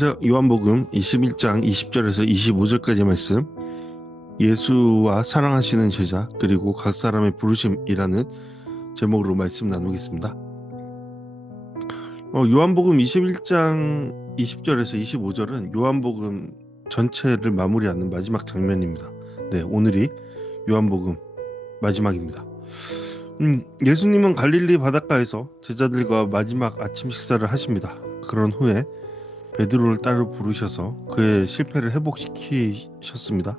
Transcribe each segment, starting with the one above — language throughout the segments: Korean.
안녕하세요. 요한복음 21장 20절에서 25절까지 말씀, 예수와 사랑하시는 제자 그리고 각 사람의 부르심이라는 제목으로 말씀 나누겠습니다. 요한복음 21장 20절에서 25절은 요한복음 전체를 마무리하는 마지막 장면입니다. 네, 오늘이 요한복음 마지막입니다. 예수님은 갈릴리 바닷가에서 제자들과 마지막 아침 식사를 하십니다. 그런 후에 베드로를 따로 부르셔서 그의 실패를 회복시키셨습니다.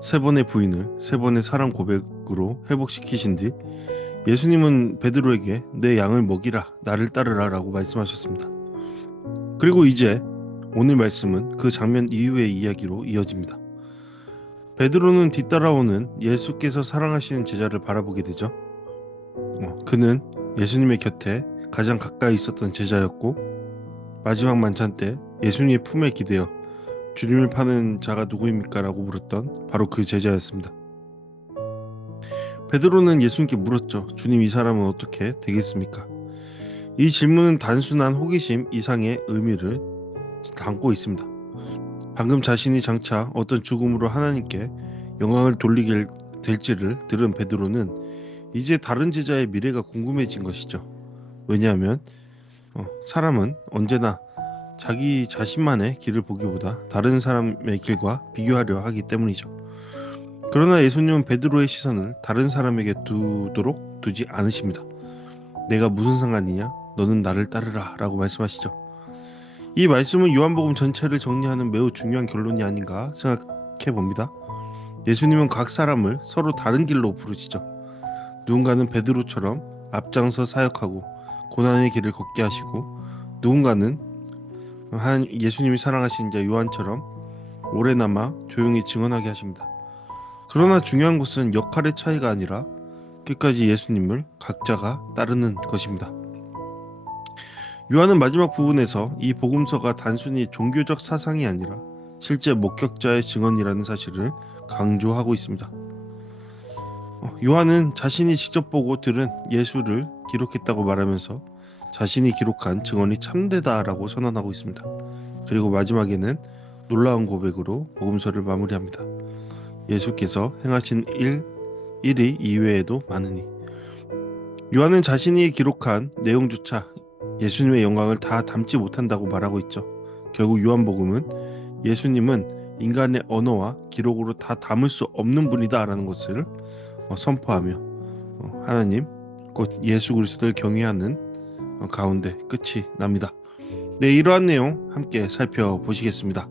세 번의 부인을 세 번의 사랑 고백으로 회복시키신 뒤 예수님은 베드로에게 내 양을 먹이라, 나를 따르라 라고 말씀하셨습니다. 그리고 이제 오늘 말씀은 그 장면 이후의 이야기로 이어집니다. 베드로는 뒤따라오는 예수께서 사랑하시는 제자를 바라보게 되죠. 그는 예수님의 곁에 가장 가까이 있었던 제자였고, 마지막 만찬 때 예수님의 품에 기대어 주님을 파는 자가 누구입니까? 라고 물었던 바로 그 제자였습니다. 베드로는 예수님께 물었죠. 주님, 이 사람은 어떻게 되겠습니까? 이 질문은 단순한 호기심 이상의 의미를 담고 있습니다. 방금 자신이 장차 어떤 죽음으로 하나님께 영광을 돌리게 될지를 들은 베드로는 이제 다른 제자의 미래가 궁금해진 것이죠. 왜냐하면 사람은 언제나 자기 자신만의 길을 보기보다 다른 사람의 길과 비교하려 하기 때문이죠. 그러나 예수님은 베드로의 시선을 다른 사람에게 두도록 두지 않으십니다. 내가 무슨 상관이냐? 너는 나를 따르라 라고 말씀하시죠. 이 말씀은 요한복음 전체를 정리하는 매우 중요한 결론이 아닌가 생각해 봅니다. 예수님은 각 사람을 서로 다른 길로 부르시죠. 누군가는 베드로처럼 앞장서 사역하고 고난의 길을 걷게 하시고, 누군가는 예수님이 사랑하신 자 요한처럼 오래나마 조용히 증언하게 하십니다. 그러나 중요한 것은 역할의 차이가 아니라 끝까지 예수님을 각자가 따르는 것입니다. 요한은 마지막 부분에서 이 복음서가 단순히 종교적 사상이 아니라 실제 목격자의 증언이라는 사실을 강조하고 있습니다. 요한은 자신이 직접 보고 들은 예수를 기록했다고 말하면서 자신이 기록한 증언이 참되다라고 선언하고 있습니다. 그리고 마지막에는 놀라운 고백으로 복음서를 마무리합니다. 예수께서 행하신 일이 이외에도 많으니. 요한은 자신이 기록한 내용조차 예수님의 영광을 다 담지 못한다고 말하고 있죠. 결국 요한복음은 예수님은 인간의 언어와 기록으로 다 담을 수 없는 분이다라는 것을 선포하며 하나님 곧 예수 그리스도를 경외하는 가운데 끝이 납니다. 네, 이러한 내용 함께 살펴보시겠습니다.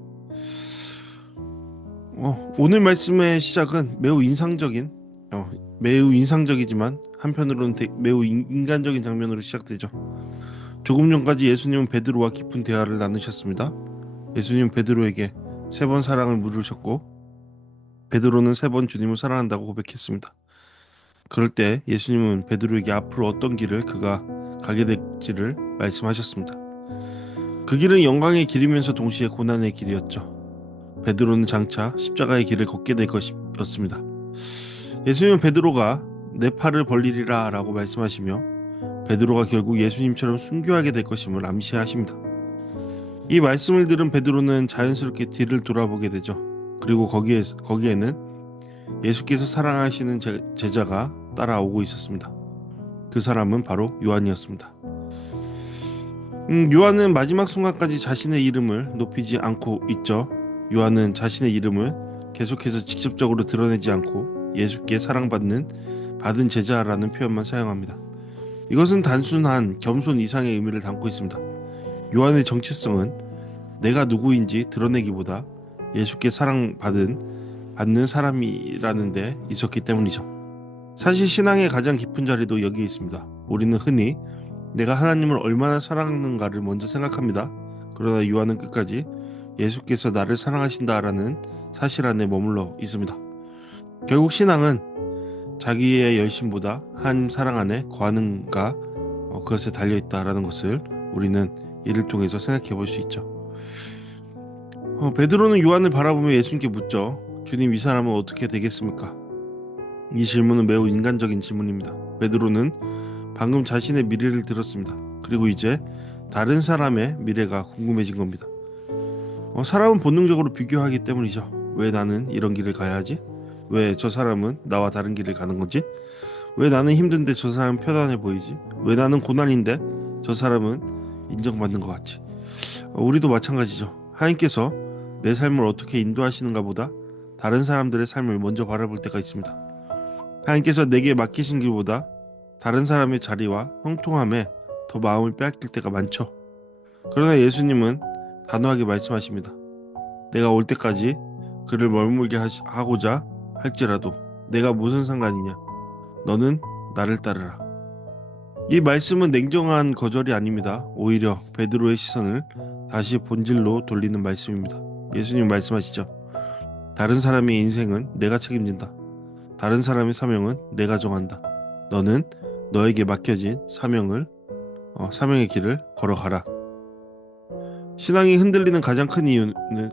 오늘 말씀의 시작은 매우 인상적이지만 한편으로는 매우 인간적인 장면으로 시작되죠. 조금 전까지 예수님은 베드로와 깊은 대화를 나누셨습니다. 예수님은 베드로에게 3번 사랑을 물으셨고, 베드로는 3번 주님을 사랑한다고 고백했습니다. 그럴 때 예수님은 베드로에게 앞으로 어떤 길을 그가 가게 될지를 말씀하셨습니다. 그 길은 영광의 길이면서 동시에 고난의 길이었죠. 베드로는 장차 십자가의 길을 걷게 될 것이었습니다. 예수님은 베드로가 내 팔을 벌리리라 라고 말씀하시며 베드로가 결국 예수님처럼 순교하게 될 것임을 암시하십니다. 이 말씀을 들은 베드로는 자연스럽게 뒤를 돌아보게 되죠. 그리고 거기에는 예수께서 사랑하시는 제자가 따라오고 있었습니다. 그 사람은 바로 요한이었습니다. 요한은 마지막 순간까지 자신의 이름을 높이지 않고 있죠. 요한은 자신의 이름을 계속해서 직접적으로 드러내지 않고 예수께 받은 제자라는 표현만 사용합니다. 이것은 단순한 겸손 이상의 의미를 담고 있습니다. 요한의 정체성은 내가 누구인지 드러내기보다 예수께 받는 사람이라는 데 있었기 때문이죠. 사실 신앙의 가장 깊은 자리도 여기에 있습니다. 우리는 흔히 내가 하나님을 얼마나 사랑하는가를 먼저 생각합니다. 그러나 요한은 끝까지 예수께서 나를 사랑하신다라는 사실 안에 머물러 있습니다. 결국 신앙은 자기의 열심보다 한 사랑 안에 거하는가 그것에 달려있다라는 것을 우리는 이를 통해서 생각해 볼 수 있죠. 베드로는 요한을 바라보며 예수님께 묻죠. 주님, 이 사람은 어떻게 되겠습니까? 이 질문은 매우 인간적인 질문입니다. 베드로는 방금 자신의 미래를 들었습니다. 그리고 이제 다른 사람의 미래가 궁금해진 겁니다. 사람은 본능적으로 비교하기 때문이죠. 왜 나는 이런 길을 가야 하지? 왜 저 사람은 나와 다른 길을 가는 거지? 왜 나는 힘든데 저 사람은 편안해 보이지? 왜 나는 고난인데 저 사람은 인정받는 것 같지? 우리도 마찬가지죠. 하나님께서 내 삶을 어떻게 인도하시는가 보다 다른 사람들의 삶을 먼저 바라볼 때가 있습니다. 하나님께서 내게 맡기신 길보다 다른 사람의 자리와 형통함에 더 마음을 빼앗길 때가 많죠. 그러나 예수님은 단호하게 말씀하십니다. 내가 올 때까지 그를 머물게 하고자 할지라도 내가 무슨 상관이냐? 너는 나를 따르라. 이 말씀은 냉정한 거절이 아닙니다. 오히려 베드로의 시선을 다시 본질로 돌리는 말씀입니다. 예수님 말씀하시죠. 다른 사람의 인생은 내가 책임진다. 다른 사람의 사명은 내가 정한다. 너는 너에게 맡겨진 사명의 길을 걸어가라. 신앙이 흔들리는 가장 큰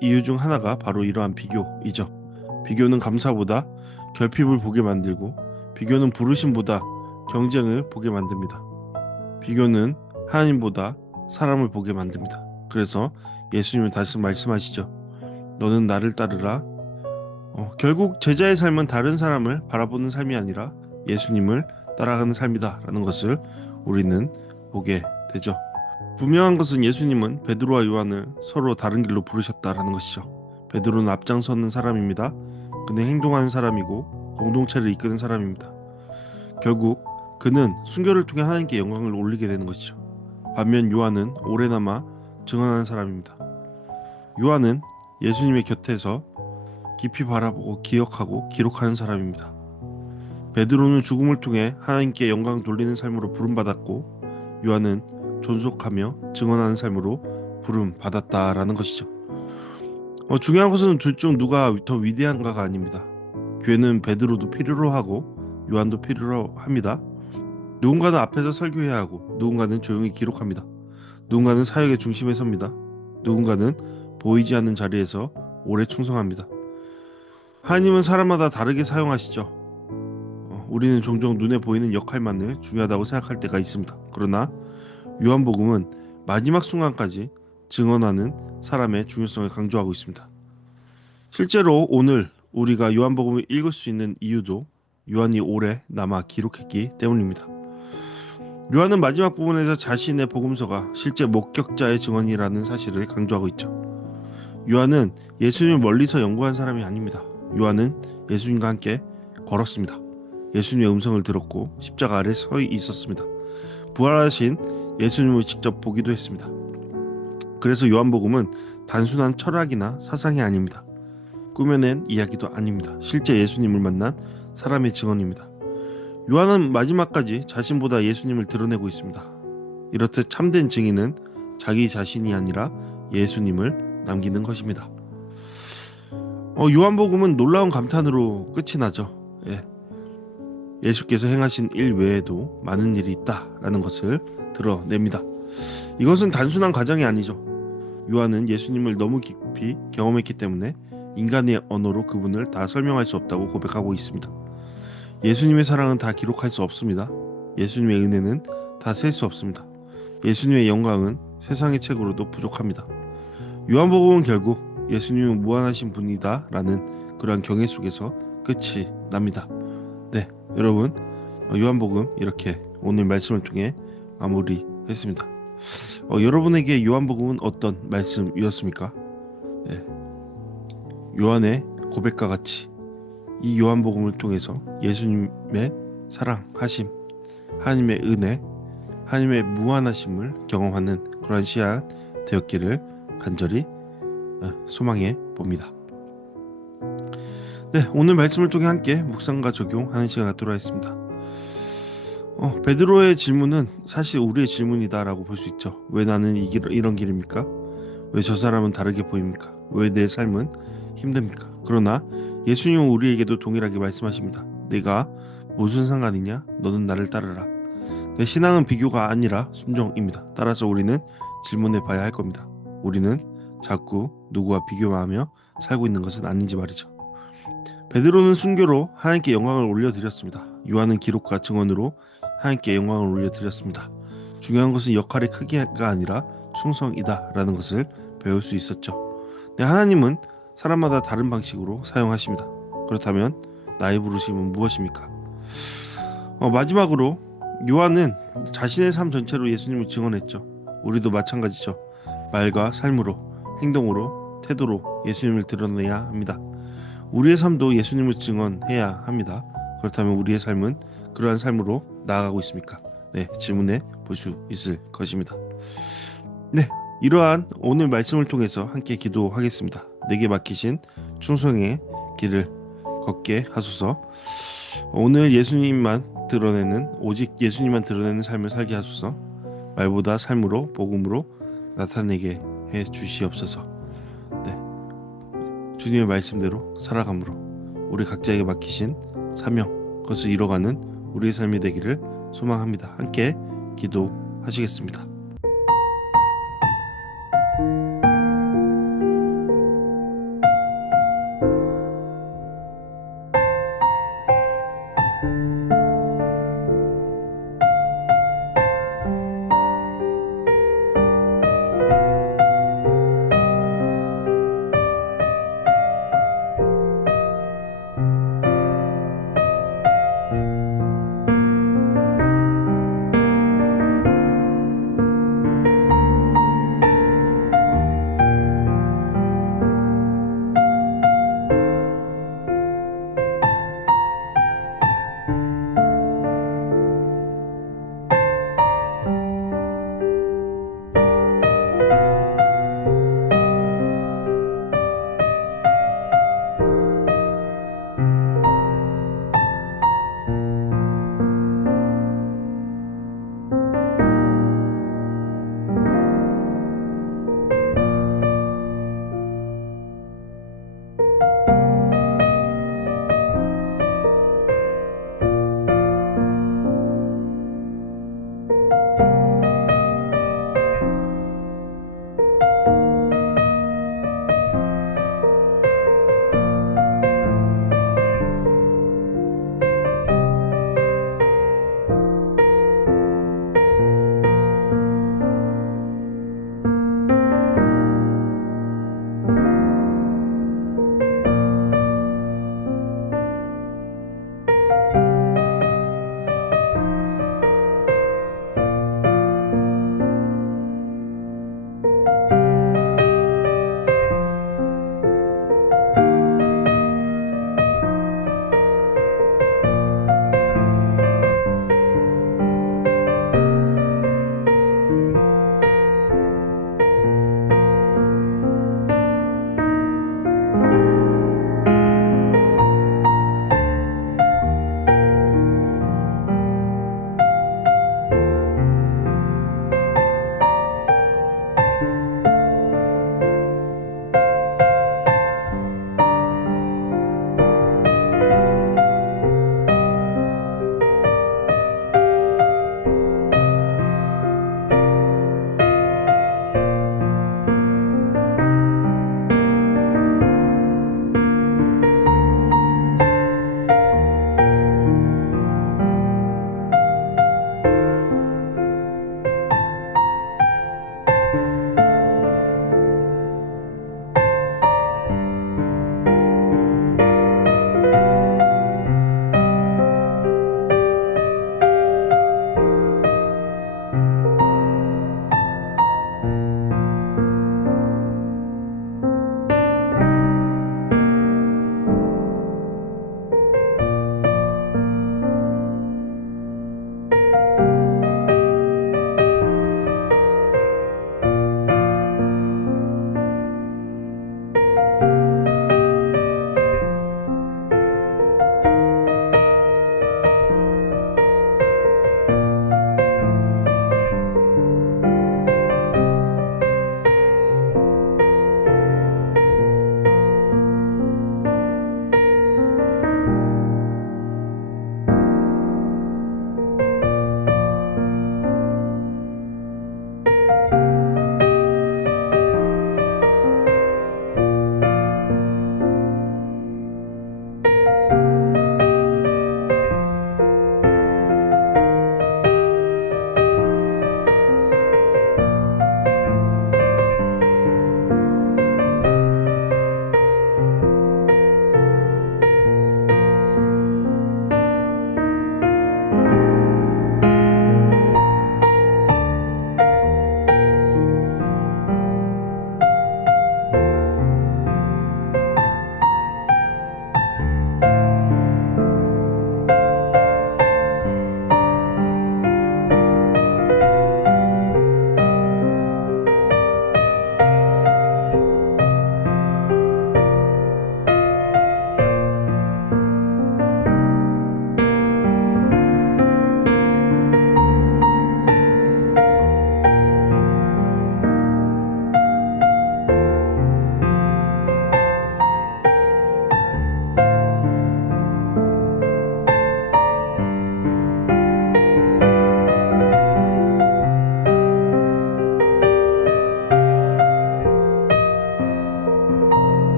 이유 중 하나가 바로 이러한 비교이죠. 비교는 감사보다 결핍을 보게 만들고, 비교는 부르심보다 경쟁을 보게 만듭니다. 비교는 하나님보다 사람을 보게 만듭니다. 그래서 예수님은 다시 말씀하시죠. 너는 나를 따르라. 결국 제자의 삶은 다른 사람을 바라보는 삶이 아니라 예수님을 따라가는 삶이다 라는 것을 우리는 보게 되죠. 분명한 것은 예수님은 베드로와 요한을 서로 다른 길로 부르셨다라는 것이죠. 베드로는 앞장서는 사람입니다. 그는 행동하는 사람이고 공동체를 이끄는 사람입니다. 결국 그는 순교를 통해 하나님께 영광을 올리게 되는 것이죠. 반면 요한은 오래나마 증언하는 사람입니다. 요한은 예수님의 곁에서 깊이 바라보고 기억하고 기록하는 사람입니다. 베드로는 죽음을 통해 하나님께 영광 돌리는 삶으로 부름받았고, 요한은 존속하며 증언하는 삶으로 부름받았다라는 것이죠. 중요한 것은 둘 중 누가 더 위대한가가 아닙니다. 교회는 베드로도 필요로 하고 요한도 필요로 합니다. 누군가는 앞에서 설교해야 하고 누군가는 조용히 기록합니다. 누군가는 사역의 중심에 섭니다. 누군가는 보이지 않는 자리에서 오래 충성합니다. 하나님은 사람마다 다르게 사용하시죠. 우리는 종종 눈에 보이는 역할만을 중요하다고 생각할 때가 있습니다. 그러나 요한복음은 마지막 순간까지 증언하는 사람의 중요성을 강조하고 있습니다. 실제로 오늘 우리가 요한복음을 읽을 수 있는 이유도 요한이 오래 남아 기록했기 때문입니다. 요한은 마지막 부분에서 자신의 복음서가 실제 목격자의 증언이라는 사실을 강조하고 있죠. 요한은 예수님을 멀리서 연구한 사람이 아닙니다. 요한은 예수님과 함께 걸었습니다. 예수님의 음성을 들었고 십자가 아래 서 있었습니다. 부활하신 예수님을 직접 보기도 했습니다. 그래서 요한복음은 단순한 철학이나 사상이 아닙니다. 꾸며낸 이야기도 아닙니다. 실제 예수님을 만난 사람의 증언입니다. 요한은 마지막까지 자신보다 예수님을 드러내고 있습니다. 이렇듯 참된 증인은 자기 자신이 아니라 예수님을 남기는 것입니다. 요한복음은 놀라운 감탄으로 끝이 나죠. 예수께서 행하신 일 외에도 많은 일이 있다라는 것을 드러냅니다. 이것은 단순한 과정이 아니죠. 요한은 예수님을 너무 깊이 경험했기 때문에 인간의 언어로 그분을 다 설명할 수 없다고 고백하고 있습니다. 예수님의 사랑은 다 기록할 수 없습니다. 예수님의 은혜는 다 셀 수 없습니다. 예수님의 영광은 세상의 책으로도 부족합니다. 요한복음은 결국 예수님은 무한하신 분이다 라는 그러한 경애 속에서 끝이 납니다. 네, 여러분, 요한복음 이렇게 오늘 말씀을 통해 마무리했습니다. 여러분에게 요한복음은 어떤 말씀이었습니까? 요한의 고백과 같이 이 요한복음을 통해서 예수님의 사랑하심, 하나님의 은혜, 하나님의 무한하심을 경험하는 그러한 시간 되었기를 간절히 소망해 봅니다. 네, 오늘 말씀을 통해 함께 묵상과 적용하는 시간 갖도록 하겠습니다. 베드로의 질문은 사실 우리의 질문이다라고 볼 수 있죠. 왜 나는 이런 길입니까? 왜 저 사람은 다르게 보입니까? 왜 내 삶은 힘듭니까? 그러나 예수님은 우리에게도 동일하게 말씀하십니다. 내가 무슨 상관이냐? 너는 나를 따르라. 내 신앙은 비교가 아니라 순종입니다. 따라서 우리는 질문해 봐야 할 겁니다. 우리는 자꾸 누구와 비교하며 살고 있는 것은 아닌지 말이죠. 베드로는 순교로 하나님께 영광을 올려드렸습니다. 요한은 기록과 증언으로 하나님께 영광을 올려드렸습니다. 중요한 것은 역할의 크기가 아니라 충성이다라는 것을 배울 수 있었죠. 네, 하나님은 사람마다 다른 방식으로 사용하십니다. 그렇다면 나의 부르심은 무엇입니까? 마지막으로 요한은 자신의 삶 전체로 예수님을 증언했죠. 우리도 마찬가지죠. 말과 삶으로, 행동으로, 태도로 예수님을 드러내야 합니다. 우리의 삶도 예수님을 증언해야 합니다. 그렇다면 우리의 삶은 그러한 삶으로 나아가고 있습니까? 네, 질문해 볼 수 있을 것입니다. 네, 이러한 오늘 말씀을 통해서 함께 기도하겠습니다. 내게 맡기신 충성의 길을 걷게 하소서. 오늘 오직 예수님만 드러내는 삶을 살게 하소서. 말보다 삶으로 복음으로 나타내게 해 주시옵소서. 네, 주님의 말씀대로 살아감으로 우리 각자에게 맡기신 사명, 그것을 이뤄가는 우리의 삶이 되기를 소망합니다. 함께 기도하시겠습니다.